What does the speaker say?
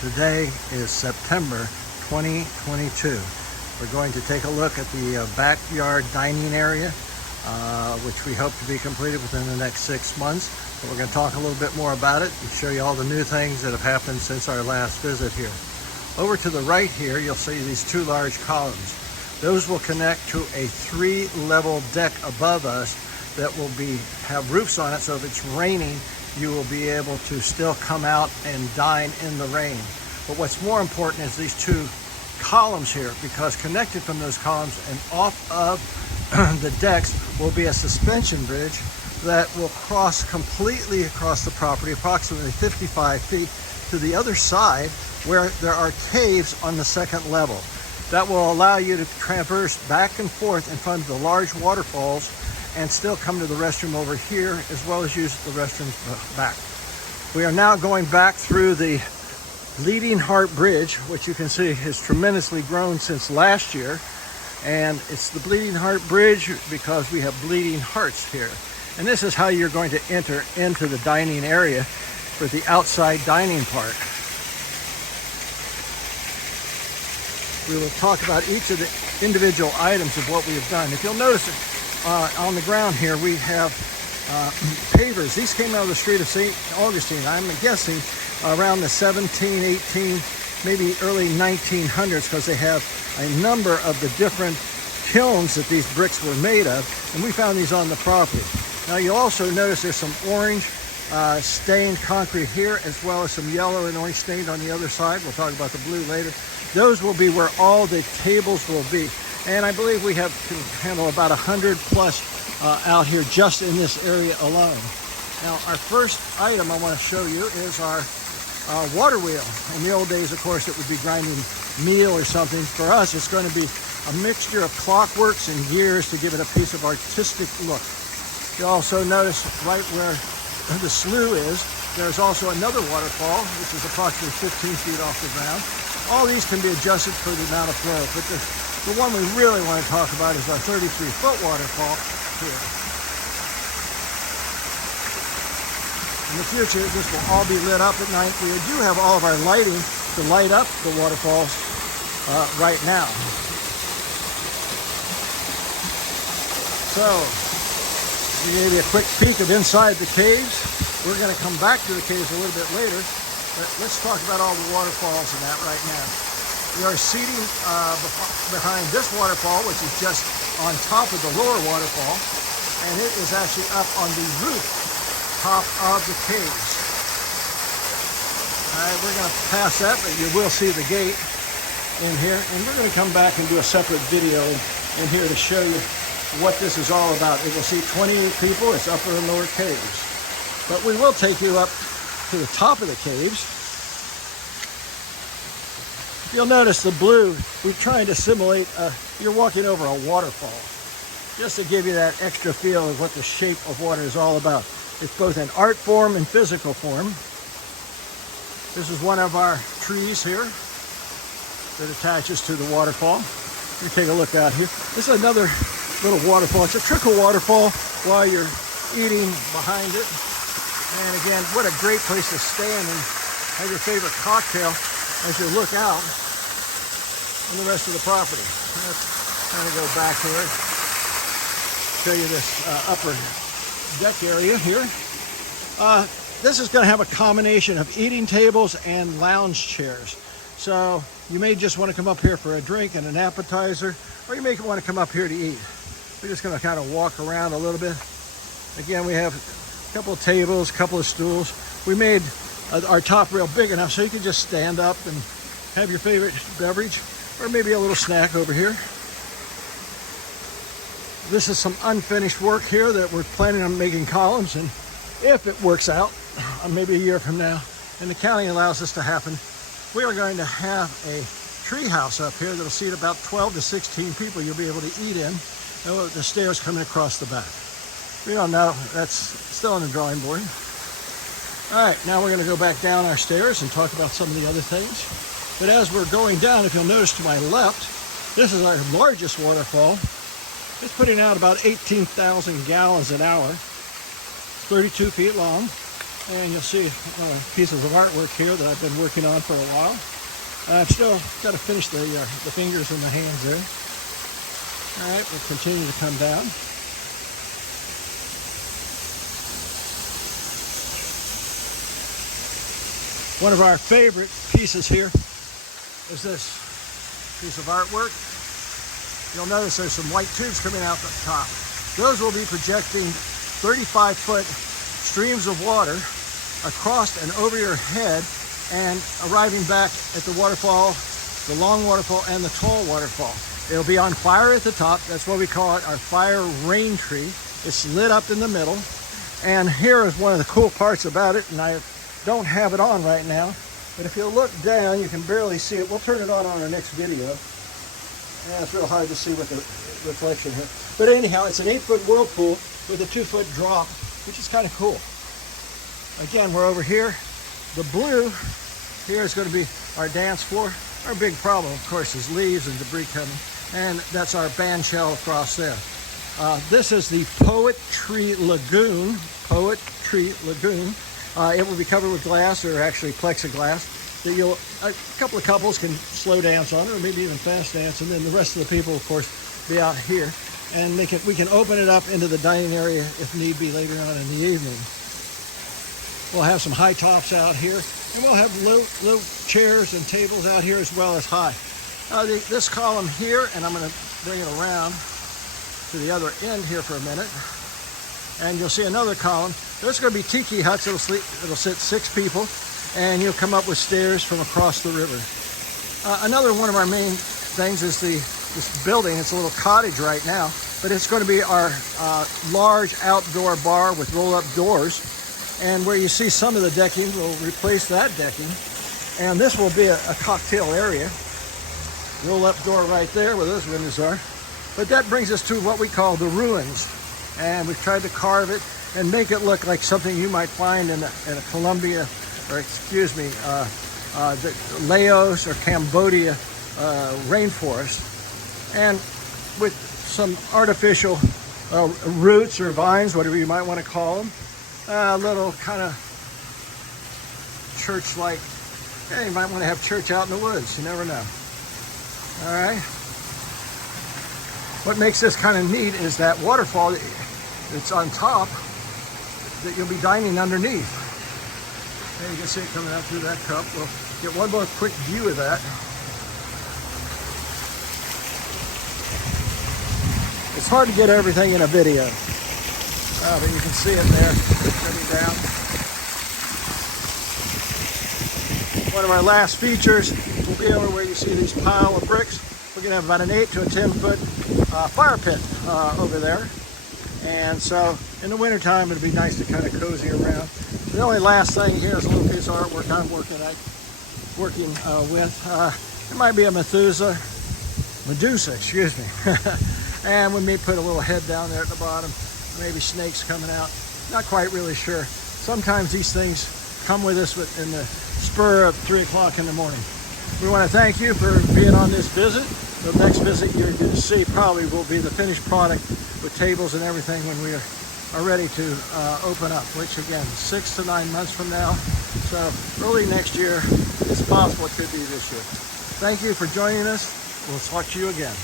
Today is September 2022. We're going to take a look at the backyard dining area, which we hope to be completed within the next 6 months. But we're going to talk a little bit more about it and show you all the new things that have happened since our last visit here. Over to the right here, you'll see these two large columns. Those will connect to a 3-level deck above us that will have roofs on it, so if it's raining, you will be able to still come out and dine in the rain. But what's more important is these two columns here, because connected from those columns and off of the decks will be a suspension bridge that will cross completely across the property, approximately 55 feet, to the other side where there are caves on the second level. That will allow you to traverse back and forth in front of the large waterfalls and still come to the restroom over here, as well as use the restrooms back. We are now going back through the Bleeding Heart Bridge, which you can see has tremendously grown since last year. And it's the Bleeding Heart Bridge because we have bleeding hearts here. And this is how you're going to enter into the dining area for the outside dining part. We will talk about each of the individual items of what we have done. If you'll notice on the ground here, we have pavers. These came out of the street of St. Augustine. I'm guessing around the 17, 18, maybe early 1900s, because they have a number of the different kilns that these bricks were made of, and we found these on the property. Now you'll also notice there's some orange stained concrete here, as well as some yellow and orange stained on the other side. We'll talk about the blue later. Those will be where all the tables will be. And I believe we can handle about 100 plus out here just in this area alone. Now, our first item I want to show you is our water wheel. In the old days, of course, it would be grinding meal or something. For us, it's going to be a mixture of clockworks and gears to give it a piece of artistic look. You also notice right where the slough is, there's also another waterfall, which is approximately 15 feet off the ground. All these can be adjusted for the amount of flow, but the one we really want to talk about is our 33-foot waterfall here. In the future, this will all be lit up at night. We do have all of our lighting to light up the waterfalls right now. So, we gave you a quick peek of inside the caves. We're going to come back to the caves a little bit later, but let's talk about all the waterfalls and that right now. We are seating behind this waterfall, which is just on top of the lower waterfall, and it is actually up on the roof top of the caves. All right, we're going to pass that, but you will see the gate in here, and we're going to come back and do a separate video in here to show you what this is all about. It will see 28 people. It's upper and lower caves, but we will take you up to the top of the caves. You'll notice the blue, we're trying to simulate you're walking over a waterfall, just to give you that extra feel of what the shape of water is all about. It's both an art form and physical form. This is one of our trees here that attaches to the waterfall. Let me take a look out here. This is another little waterfall. It's a trickle waterfall while you're eating behind it. And again, what a great place to stand and have your favorite cocktail as you look out on the rest of the property. Let's kind of go back here, show you this upper deck area here. This is going to have a combination of eating tables and lounge chairs. So you may just want to come up here for a drink and an appetizer, or you may want to come up here to eat. We're just going to kind of walk around a little bit. Again, we have a couple of tables, a couple of stools. We made our top rail big enough so you can just stand up and have your favorite beverage, or maybe a little snack over here. This is some unfinished work here that we're planning on making columns, and if it works out, maybe a year from now, and the county allows this to happen, we are going to have a tree house up here that'll seat about 12 to 16 people you'll be able to eat in. And the stairs coming across the back. We don't know, that's still on the drawing board. All right, now we're going to go back down our stairs and talk about some of the other things. But as we're going down, if you'll notice to my left, this is our largest waterfall. It's putting out about 18,000 gallons an hour. It's 32 feet long. And you'll see pieces of artwork here that I've been working on for a while. I've still got to finish the fingers and the hands there. All right, we'll continue to come down. One of our favorite pieces here is this piece of artwork. You'll notice there's some white tubes coming out the top. Those will be projecting 35-foot streams of water across and over your head and arriving back at the waterfall, the long waterfall and the tall waterfall. It'll be on fire at the top. That's what we call it, our fire rain tree. It's lit up in the middle. And here is one of the cool parts about it, and I don't have it on right now, but if you look down, you can barely see it. We'll turn it on our next video. Yeah, it's real hard to see with the reflection here. But anyhow, it's an 8-foot whirlpool with a 2-foot drop, which is kind of cool. Again, we're over here. The blue here is going to be our dance floor. Our big problem, of course, is leaves and debris coming, and that's our bandshell across there. This is the Poetry Lagoon. Poetry Lagoon. It will be covered with glass, or actually plexiglass, that a couple of couples can slow dance on, or maybe even fast dance, and then the rest of the people, of course, be out here. And we can open it up into the dining area if need be later on in the evening. We'll have some high tops out here, and we'll have low chairs and tables out here as well as high. This column here, and I'm going to bring it around to the other end here for a minute, and you'll see another column. There's going to be tiki huts. It'll sit 6 people, and you'll come up with stairs from across the river. Another one of our main things is this building. It's a little cottage right now, but it's going to be our large outdoor bar with roll-up doors. And where you see some of the decking, we'll replace that decking. And this will be a cocktail area. Roll-up door right there where those windows are. But that brings us to what we call the ruins. And we've tried to carve it and make it look like something you might find in a Colombia, or excuse me, the Laos or Cambodia rainforest. And with some artificial roots or vines, whatever you might want to call them, a little kind of church-like. Yeah, you might want to have church out in the woods. You never know. All right. What makes this kind of neat is that waterfall that's on top that you'll be dining underneath. And you can see it coming out through that cup. We'll get one more quick view of that. It's hard to get everything in a video. But you can see it there, coming down. One of our last features will be over where you see these pile of bricks. We're going to have about an 8 to a 10-foot fire pit over there. And so in the wintertime, it'll be nice to kind of cozy around. The only last thing here is a little piece of artwork I'm working with. It might be a Medusa, excuse me. And we may put a little head down there at the bottom. Maybe snakes coming out. Not quite really sure. Sometimes these things come with us in the spur of 3 o'clock in the morning. We want to thank you for being on this visit. The next visit you're going to see probably will be the finished product with tables and everything when we are ready to open up, which again, 6 to 9 months from now. So early next year, it's possible it could be this year. Thank you for joining us. We'll talk to you again.